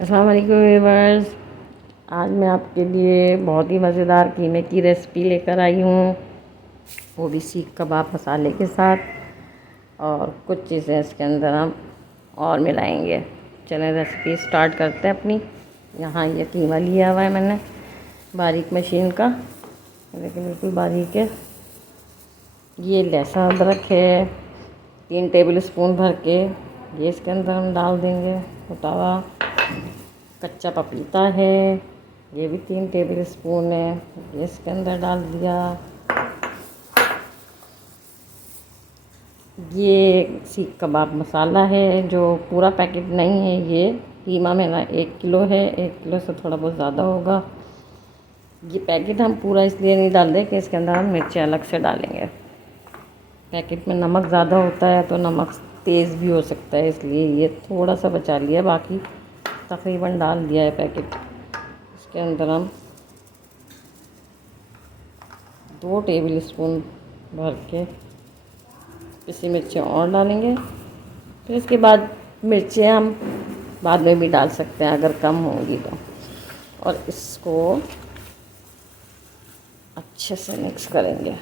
अस्सलाम वालेकुम व्यूअर्स। आज मैं आपके लिए बहुत ही मज़ेदार कीमे की रेसिपी लेकर आई हूँ, वो भी सीख कबाब मसाले के साथ। और कुछ चीज़ें इसके अंदर हम और मिलाएंगे। चलें रेसिपी स्टार्ट करते हैं अपनी। यहाँ ये कीमा लिया हुआ है मैंने बारीक मशीन का, लेकिन बिल्कुल बारीक है। ये लहसुन अदरक है 3 टेबल स्पून भर के, ये इसके अंदर हम डाल देंगे। कुटा हुआ कच्चा पपीता है, ये भी 3 टेबल स्पून है, ये इसके अंदर डाल दिया। ये सीख कबाब मसाला है, जो पूरा पैकेट नहीं है। ये कीमा मेरा 1 किलो है, 1 किलो से थोड़ा बहुत ज़्यादा होगा। ये पैकेट हम पूरा इसलिए नहीं डाल रहे कि इसके अंदर हम मिर्चें अलग से डालेंगे। पैकेट में नमक ज़्यादा होता है तो नमक तेज़ भी हो सकता है, इसलिए ये थोड़ा सा बचा लिया, बाकी तकरीबन डाल दिया है पैकेट। इसके अंदर हम 2 टेबल स्पून भर के पिसी मिर्चें और डालेंगे। फिर इसके बाद मिर्चें हम बाद में भी डाल सकते हैं अगर कम होंगी तो। और इसको अच्छे से मिक्स करेंगे।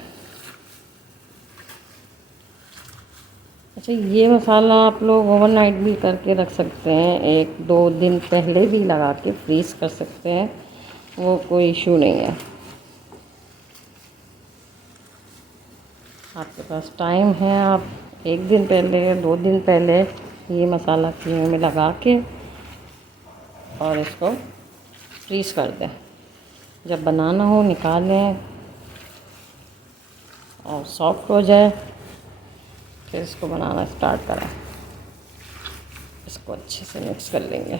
अच्छा, ये मसाला आप लोग ओवरनाइट भी करके रख सकते हैं, 1-2 दिन पहले भी लगा के फ्रीज़ कर सकते हैं, वो कोई इशू नहीं है। आपके पास टाइम है, आप 1 दिन पहले 2 दिन पहले ये मसाला कीमे में लगा के और इसको फ्रीज़ कर दें। जब बनाना हो निकालें और सॉफ्ट हो जाए फिर इसको बनाना स्टार्ट करें। इसको अच्छे से मिक्स कर लेंगे।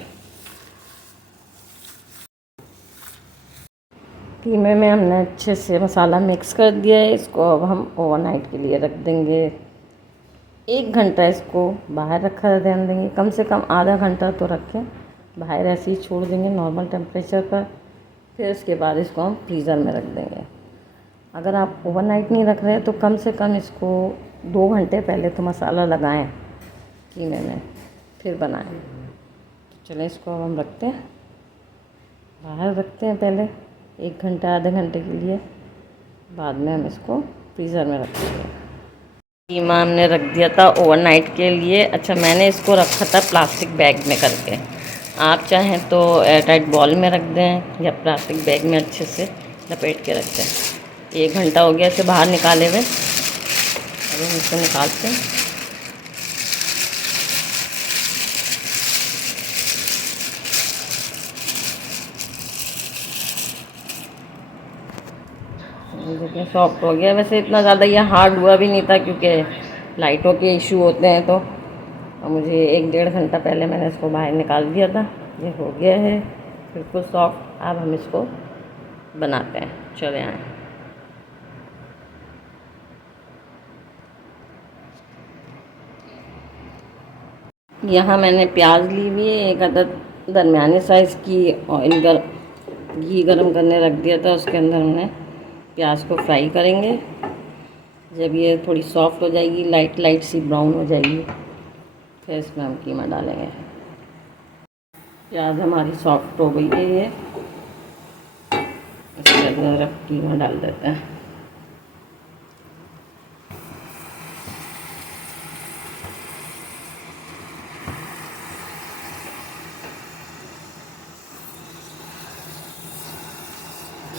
कीमे में हमने अच्छे से मसाला मिक्स कर दिया है। इसको अब हम ओवरनाइट के लिए रख देंगे। 1 घंटा इसको बाहर रखा रहने देंगे, कम से कम आधा घंटा तो रखें बाहर, ऐसे ही छोड़ देंगे नॉर्मल टेम्परेचर पर। फिर उसके बाद इसको हम फ्रीज़र में रख देंगे। अगर आप ओवरनाइट नहीं रख रहे तो कम से कम इसको 2 घंटे पहले तो मसाला लगाएं कीमे में, फिर बनाएं। तो चलें इसको अब हम रखते हैं, बाहर रखते हैं पहले 1 घंटा आधे घंटे के लिए, बाद में हम इसको फ्रीज़र में रखेंगे। कीमा हमने रख दिया था ओवरनाइट के लिए। अच्छा, मैंने इसको रखा था प्लास्टिक बैग में करके। आप चाहें तो एयरटाइट बॉल में रख दें या प्लास्टिक बैग में अच्छे से लपेट के रख दें। 1 घंटा हो गया इसे बाहर निकाले हुए, अब हम इसे निकालते हैं। देखिए सॉफ्ट हो गया। वैसे इतना ज़्यादा ये हार्ड हुआ भी नहीं था क्योंकि लाइटों के इशू होते हैं, तो मुझे 1-1.5 घंटा पहले मैंने इसको बाहर निकाल दिया था। ये हो गया है बिल्कुल सॉफ्ट। अब हम इसको बनाते हैं, चले आएँ। यहाँ मैंने प्याज ली हुई है, 1 अदद दरमियाने साइज़ की। घी गरम करने रख दिया था, उसके अंदर हमने प्याज को फ्राई करेंगे। जब ये थोड़ी सॉफ्ट हो जाएगी, लाइट लाइट सी ब्राउन हो जाएगी, फिर इसमें हम कीमा डालेंगे। प्याज हमारी सॉफ्ट हो गई है, ये इसके अंदर अब कीमा डाल देते हैं।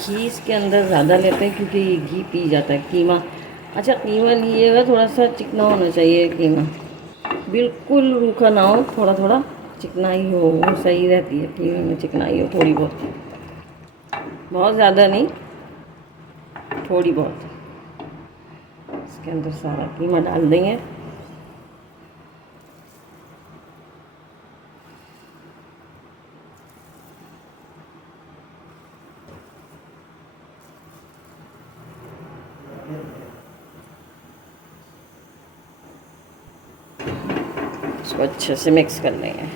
घी इसके अंदर ज़्यादा लेते हैं क्योंकि ये घी पी जाता है कीमा। अच्छा, कीमा लिएगा थोड़ा सा चिकना होना चाहिए कीमा, बिल्कुल रूखा ना हो, थोड़ा थोड़ा चिकनाई हो, वो सही रहती है। कीमे में चिकनाई हो थोड़ी बहुत, बहुत ज़्यादा नहीं, थोड़ी बहुत। इसके अंदर सारा कीमा डाल देंगे। इसको अच्छे से मिक्स कर लेंगे।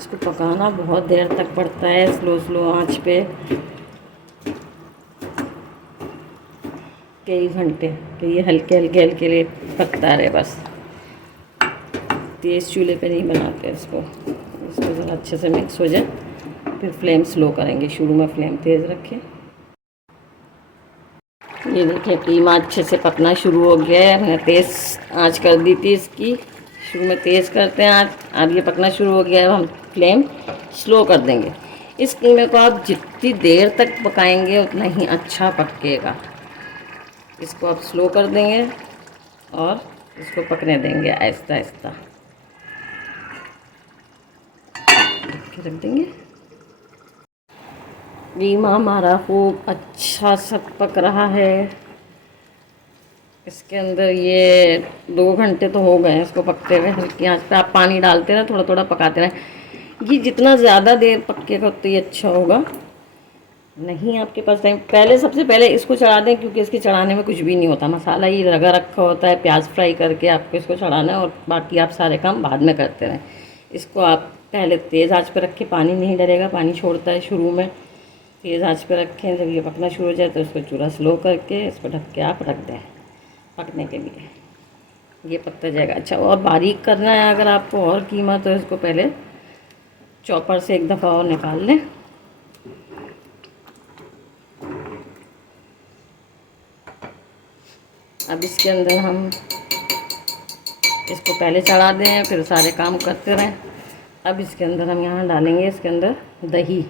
इसको पकाना बहुत देर तक पड़ता है, स्लो आंच पे, कई घंटे। तो ये हल्के हल्के हल्के पकता रहे बस। तेज़ चूल्हे पे नहीं बनाते इसको ज़रा अच्छे से मिक्स हो जाए, फिर फ्लेम स्लो करेंगे। शुरू में फ्लेम तेज़ रखें। ये देखिए कीमा अच्छे से पकना शुरू हो गया है। मैंने तेज़ आंच कर दी थी इसकी, शुरू में तेज़ करते हैं आंच। अब ये पकना शुरू हो गया है, हम फ्लेम स्लो कर देंगे। इस कीमे को आप जितनी देर तक पकाएंगे उतना ही अच्छा पकेगा। इसको आप स्लो कर देंगे और इसको पकने देंगे आहिस्ता आहिस्ता। रख देंगे। कीमा हमारा खूब अच्छा सा पक रहा है। इसके अंदर ये 2 घंटे तो हो गए हैं इसको पकते हुए। हल्की आंच पे आप पानी डालते रहें, थोड़ा थोड़ा पकाते रहें। ये जितना ज़्यादा देर पकेगा उतना ही अच्छा होगा। नहीं आपके पास टाइम, पहले सबसे पहले इसको चढ़ा दें, क्योंकि इसके चढ़ाने में कुछ भी नहीं होता। मसाला ही लगा रखा होता है। प्याज फ्राई करके आपको इसको चढ़ाना है और बाकी आप सारे काम बाद में करते रहें। इसको आप पहले तेज़ आंच पे रखें, पानी नहीं डलेगा, पानी छोड़ता है शुरू में। तेज़ आंच पे रखें, जब ये पकना शुरू हो जाए तो उसको चूल्हा स्लो करके इसको ढक के आप रख दें पकने के लिए। ये पकता जाएगा। अच्छा, और बारीक करना है अगर आपको और कीमा, तो इसको पहले चॉपर से एक दफ़ा और निकाल लें। अब इसके अंदर हम इसको पहले चढ़ा दें, फिर सारे काम करते रहें। अब इसके अंदर हम यहाँ डालेंगे, इसके अंदर दही।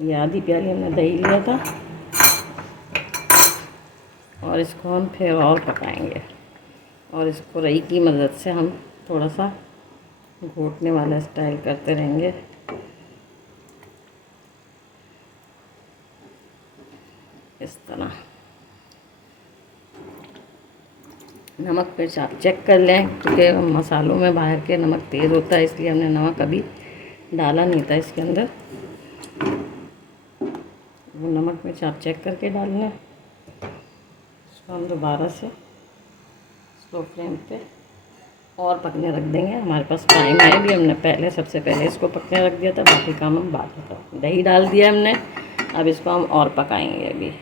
ये आधी प्याली हमने दही लिया था और इसको हम फिर और पकाएंगे। और इसको रही की मदद से हम थोड़ा सा घोटने वाला स्टाइल करते रहेंगे। इस तरह नमक मिर्च आप चेक कर लें, क्योंकि मसालों में बाहर के नमक तेज़ होता है, इसलिए हमने नमक अभी डाला नहीं था इसके अंदर। वो नमक मिर्च आप चेक करके डाल लें। इसको हम दोबारा से स्लो फ्लेम पे और पकने रख देंगे। हमारे पास टाइम है भी, हमने पहले सबसे पहले इसको पकने रख दिया था, बाकी काम हम बाद में करेंगे। दही डाल दिया हमने, अब इसको हम और पकाएंगे। अभी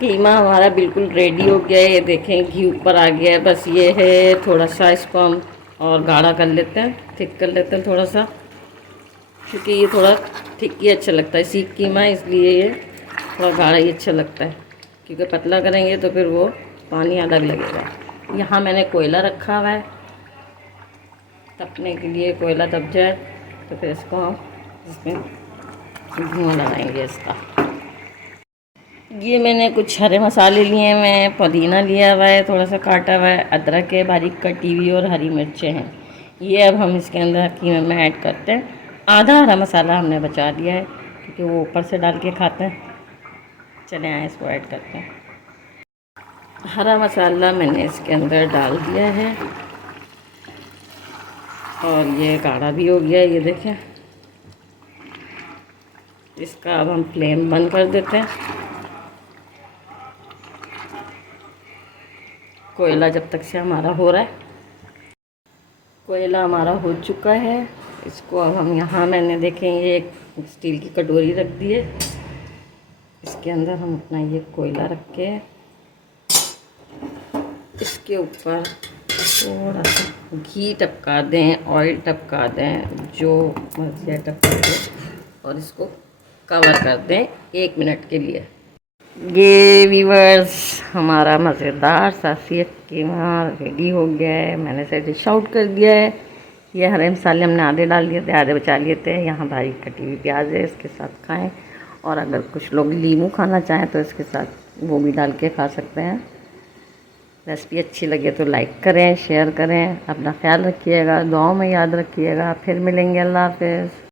कीमा हमारा बिल्कुल रेडी हो गया है। ये देखें घी ऊपर आ गया है। बस ये है, थोड़ा सा इसको हम और गाढ़ा कर लेते हैं, थिक कर लेते हैं थोड़ा सा, क्योंकि ये थोड़ा थिक ही अच्छा लगता है। सीख कीमा है, इसलिए ये थोड़ा गाढ़ा ही अच्छा लगता है, क्योंकि पतला करेंगे तो फिर वो पानी अलग लगेगा। यहाँ मैंने कोयला रखा हुआ है तपने के लिए। कोयला तप जाए तो फिर इसको हम इसमें धुआं लगाएंगे इसका। ये मैंने कुछ हरे मसाले लिए हुए हैं, पुदीना लिया हुआ है थोड़ा सा काटा हुआ है, अदरक है बारीक कटी हुई और हरी मिर्चें हैं। ये अब हम इसके अंदर कीमे में ऐड करते हैं। आधा हरा मसाला हमने बचा दिया है, क्योंकि वो ऊपर से डाल के खाते हैं। चले आए इसको ऐड करते हैं। हरा मसाला मैंने इसके अंदर डाल दिया है और ये गाढ़ा भी हो गया है। ये देखें, इसका अब हम फ्लेम बंद कर देते हैं। कोयला जब तक से हमारा हो रहा है। कोयला हमारा हो चुका है। इसको अब हम यहाँ, मैंने देखें ये एक स्टील की कटोरी रख दी है, इसके अंदर हम अपना ये कोयला रख के इसके ऊपर थोड़ा सा घी टपका दें, ऑयल टपका दें, जो मर्जी है टपका दें, और इसको कवर कर दें 1 मिनट के लिए। ये व्यूअर्स, हमारा मज़ेदार सा सीख कीमा रेडी हो गया है। मैंने इसे डिश आउट कर दिया है। ये हरे मसाले हमने आधे डाल दिए थे, आधे बचा लिए थे। यहाँ बारीक कटी हुई प्याज है, इसके साथ खाएं। और अगर कुछ लोग नींबू खाना चाहें तो इसके साथ वो भी डाल के खा सकते हैं। रेसिपी अच्छी लगे तो लाइक करें, शेयर करें। अपना ख्याल रखिएगा, दुआओं में याद रखिएगा। फिर मिलेंगे। अल्लाह हाफ़िज़।